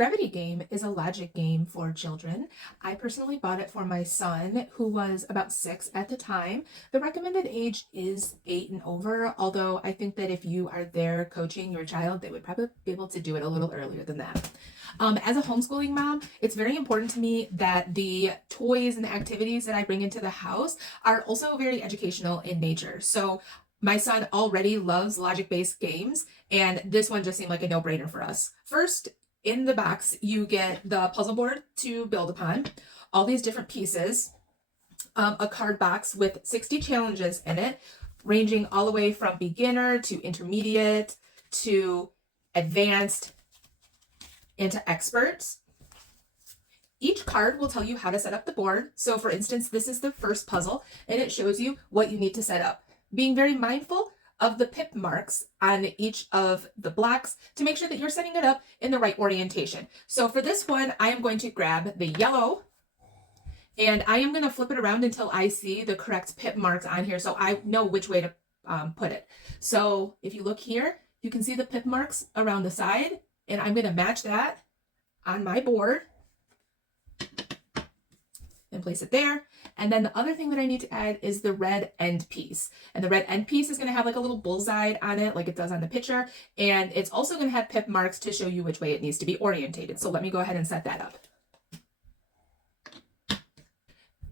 Gravity Game is a logic game for children. I personally bought it for my son, who was about 6 at the time. The recommended age is 8 and over, although I think that if you are there coaching your child, they would probably be able to do it a little earlier than that. As a homeschooling mom, it's very important to me that the toys and the activities that I bring into the house are also very educational in nature. So my son already loves logic-based games, and this one just seemed like a no-brainer for us. First, in the box, you get the puzzle board to build upon, all these different pieces, a card box with 60 challenges in it, ranging all the way from beginner to intermediate to advanced into experts. Each card will tell you how to set up the board. So for instance, this is the first puzzle, and it shows you what you need to set up. Being very mindful of the pip marks on each of the blocks to make sure that you're setting it up in the right orientation. So for this one, I am going to grab the yellow, and I am going to flip it around until I see the correct pip marks on here so I know which way to put it. So if you look here, you can see the pip marks around the side, and I'm going to match that on my board and place it there. And then the other thing that I need to add is the red end piece. And the red end piece is going to have like a little bullseye on it like it does on the picture. And it's also going to have pip marks to show you which way it needs to be orientated. So let me go ahead and set that up.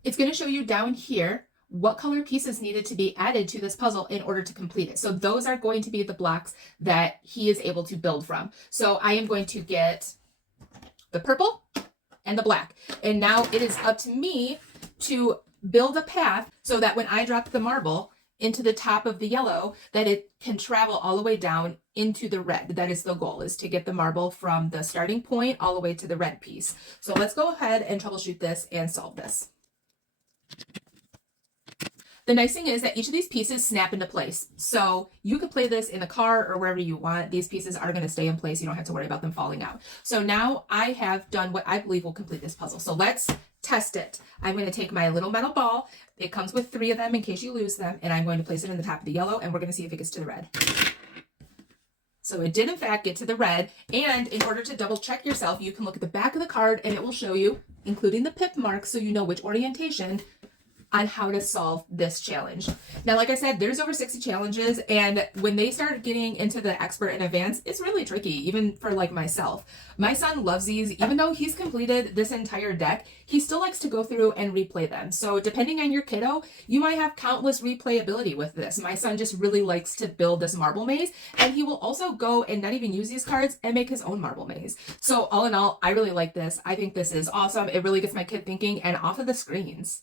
It's going to show you down here what color pieces needed to be added to this puzzle in order to complete it. So those are going to be the blocks that he is able to build from. So I am going to get the purple and the black. And now it is up to me to build a path so that when I drop the marble into the top of the yellow, that it can travel all the way down into the red. That is the goal, is to get the marble from the starting point all the way to the red piece. So let's go ahead and troubleshoot this and solve this. The nice thing is that each of these pieces snap into place. So you could play this in the car or wherever you want. These pieces are going to stay in place. You don't have to worry about them falling out. So now I have done what I believe will complete this puzzle. So let's test it. I'm going to take my little metal ball. It comes with 3 of them in case you lose them. And I'm going to place it in the top of the yellow, and we're going to see if it gets to the red. So it did in fact get to the red. And in order to double check yourself, you can look at the back of the card and it will show you, including the pip marks, so you know which orientation on how to solve this challenge. Now, like I said, there's over 60 challenges, and when they start getting into the expert and advanced, it's really tricky, even for like myself. My son loves these. Even though he's completed this entire deck, he still likes to go through and replay them. So depending on your kiddo, you might have countless replayability with this. My son just really likes to build this marble maze, and he will also go and not even use these cards and make his own marble maze. So all in all, I really like this. I think this is awesome. It really gets my kid thinking and off of the screens.